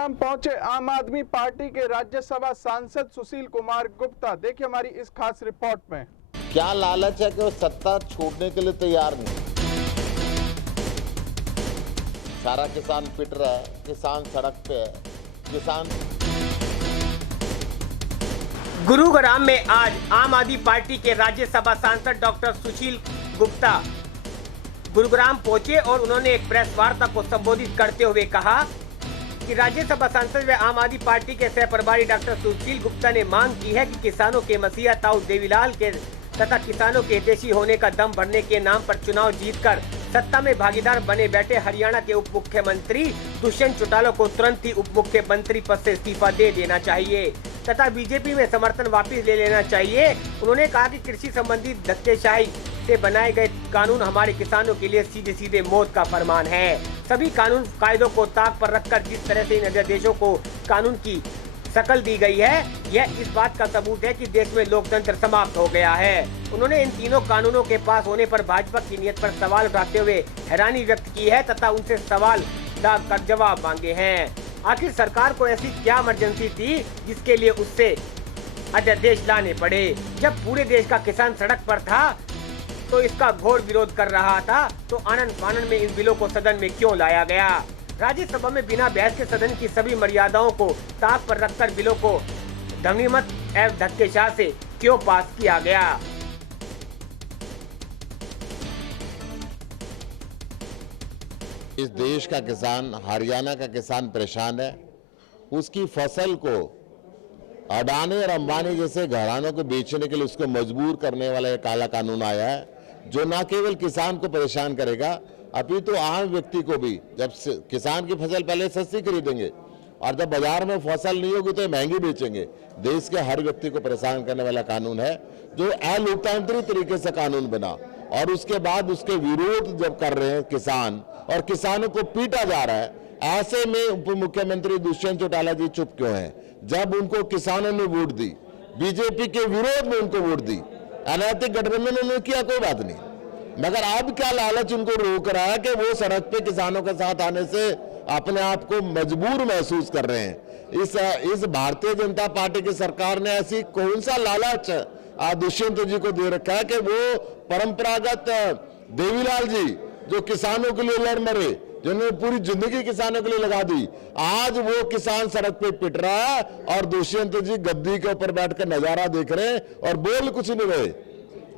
गुरुग्राम पहुंचे आम आदमी पार्टी के राज्यसभा सांसद सुशील कुमार गुप्ता। देखिए हमारी इस खास रिपोर्ट में। क्या लालच है कि वो सत्ता छोड़ने के लिए तैयार नहीं। सारा किसान पिट रहा है, किसान सड़क पे है, किसान। गुरुग्राम में आज आम आदमी पार्टी के राज्यसभा सांसद डॉक्टर सुशील गुप्ता गुरुग्राम पहुंचे और उन्होंने एक प्रेस वार्ता को संबोधित करते हुए कहा कि राज्यसभा सांसद व आम आदमी पार्टी के सह प्रभारी डॉक्टर सुशील गुप्ता ने मांग की है कि किसानों के मसीहा ताऊ देवीलाल के तथा किसानों के हितैषी होने का दम भरने के नाम पर चुनाव जीतकर सत्ता में भागीदार बने बैठे हरियाणा के उप मुख्यमंत्री दुष्यंत चौटाला को तुरंत ही उप मुख्यमंत्री पद से इस्तीफा दे देना चाहिए तथा बीजेपी में समर्थन वापस ले लेना चाहिए। उन्होंने कहा कि कृषि संबंधी धक्केशाही से बनाए गए कानून हमारे किसानों के लिए सीधे सीधे मौत का फरमान है। सभी कानून कायदों को ताक पर रखकर जिस तरह से इन अध्यादेशों को कानून की शकल दी गई है, यह इस बात का सबूत है कि देश में लोकतंत्र समाप्त हो गया है। उन्होंने इन तीनों कानूनों के पास होने पर भाजपा की नीयत पर सवाल उठाते हुए हैरानी व्यक्त की है तथा उनसे सवाल दाग कर जवाब मांगे हैं। आखिर सरकार को ऐसी क्या इमरजेंसी थी जिसके लिए उससे अध्यादेश लाने पड़े। जब पूरे देश का किसान सड़क पर था तो इसका घोर विरोध कर रहा था, तो आनन फानन में इन बिलों को सदन में क्यों लाया गया। राज्यसभा में बिना बहस के सदन की सभी मर्यादाओं को ताक पर रखकर बिलों को ध्वनिमत एवं धक्केशाह से क्यों पास किया गया। इस देश का किसान, हरियाणा का किसान परेशान है। उसकी फसल को अडानी और अंबानी जैसे घरानों को बेचने के लिए उसको मजबूर करने वाला एक काला कानून आया है, जो न केवल किसान को परेशान करेगा अभी तो आम व्यक्ति को भी। जब किसान की फसल पहले सस्ती खरीदेंगे और जब बाजार में फसल नहीं होगी तो महंगी बेचेंगे। देश के हर व्यक्ति को परेशान करने वाला कानून है, जो अलोकतांत्रिक तरीके से कानून बना और उसके बाद उसके विरोध जब कर रहे हैं किसान और किसानों को पीटा जा रहा है। ऐसे में उप मुख्यमंत्री दुष्यंत चौटाला जी चुप क्यों हैं? जब उनको किसानों ने वोट दी, बीजेपी के विरोध में उनको वोट दी, अनैतिक गठबंधन उन्होंने किया, कोई बात नहीं। मगर अब क्या लालच उनको रोक रहा है कि वो सड़क पे किसानों के साथ आने से अपने आप को मजबूर महसूस कर रहे हैं। इस भारतीय जनता पार्टी की सरकार ने ऐसी कौन सा लालच दुष्यंत जी को दे रखा है कि वो परंपरागत देवीलाल जी जो किसानों के लिए लड़ मरे, जिन्होंने पूरी जिंदगी किसानों के लिए लगा दी, आज वो किसान सड़क पे पिट रहा है और दुष्यंत जी गद्दी के ऊपर बैठकर नजारा देख रहे हैं और बोल कुछ नहीं रहे।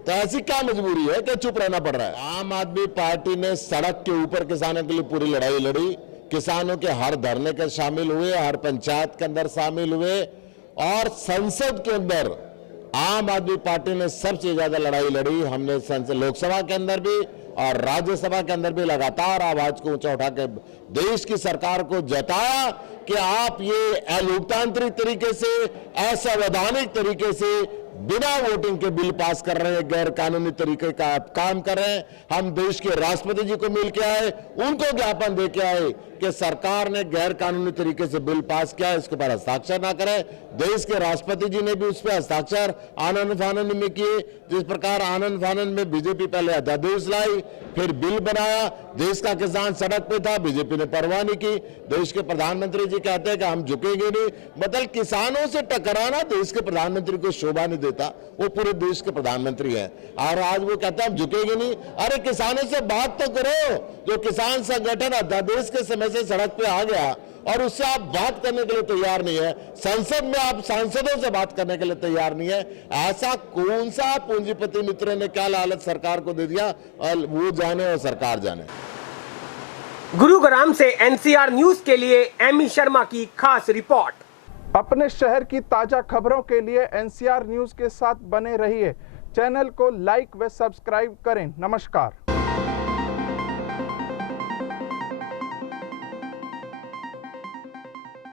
तो ऐसी क्या मजबूरी है कि चुप रहना पड़ रहा है? आम आदमी पार्टी ने सड़क के ऊपर किसानों के लिए पूरी लड़ाई लड़ी, किसानों के हर धरने के शामिल हुए, हर पंचायत के अंदर शामिल हुए और संसद के अंदर आम आदमी पार्टी ने सबसे ज्यादा लड़ाई लड़ी। हमने लोकसभा के अंदर भी और राज्यसभा के अंदर भी लगातार आवाज को ऊंचा उठा के देश की सरकार को जताया कि आप ये अलोकतांत्रिक तरीके से, असंवैधानिक तरीके से बिना वोटिंग के बिल पास कर रहे हैं, गैर कानूनी तरीके का आप काम कर रहे हैं। हम देश के राष्ट्रपति जी को मिल के आए, उनको ज्ञापन दे के आए कि सरकार ने गैर कानूनी तरीके से बिल पास किया, इसके पर हस्ताक्षर ना करें। देश के राष्ट्रपति जी ने भी उस पर हस्ताक्षर आनन फानन में किए। जिस प्रकार आनन फानन में बीजेपी पहले अध्यादेश लाई, फिर बिल बनाया, देश का किसान सड़क पे था, बीजेपी ने परवाह नहीं की। देश के प्रधानमंत्री जी कहते हैं कि हम झुकेंगे नहीं। मतलब किसानों से टकराना देश के प्रधानमंत्री को शोभा नहीं देता, वो पूरे देश के प्रधानमंत्री हैं और आज वो कहते हैं हम झुकेंगे नहीं। अरे किसानों से बात तो करो। जो किसान संगठन अध्यादेश के समय से सड़क पे आ गया और उससे आप बात करने के लिए तैयार नहीं है, संसद में आप सांसदों से बात करने के लिए तैयार नहीं है। ऐसा कौन सा पूंजीपति मित्र ने क्या लालच सरकार को दे दिया, और वो जाने और सरकार जाने। गुरुग्राम से एनसीआर न्यूज के लिए एमी शर्मा की खास रिपोर्ट। अपने शहर की ताजा खबरों के लिए एनसीआर न्यूज के साथ बने रहिए। चैनल को लाइक व सब्सक्राइब करें। नमस्कार।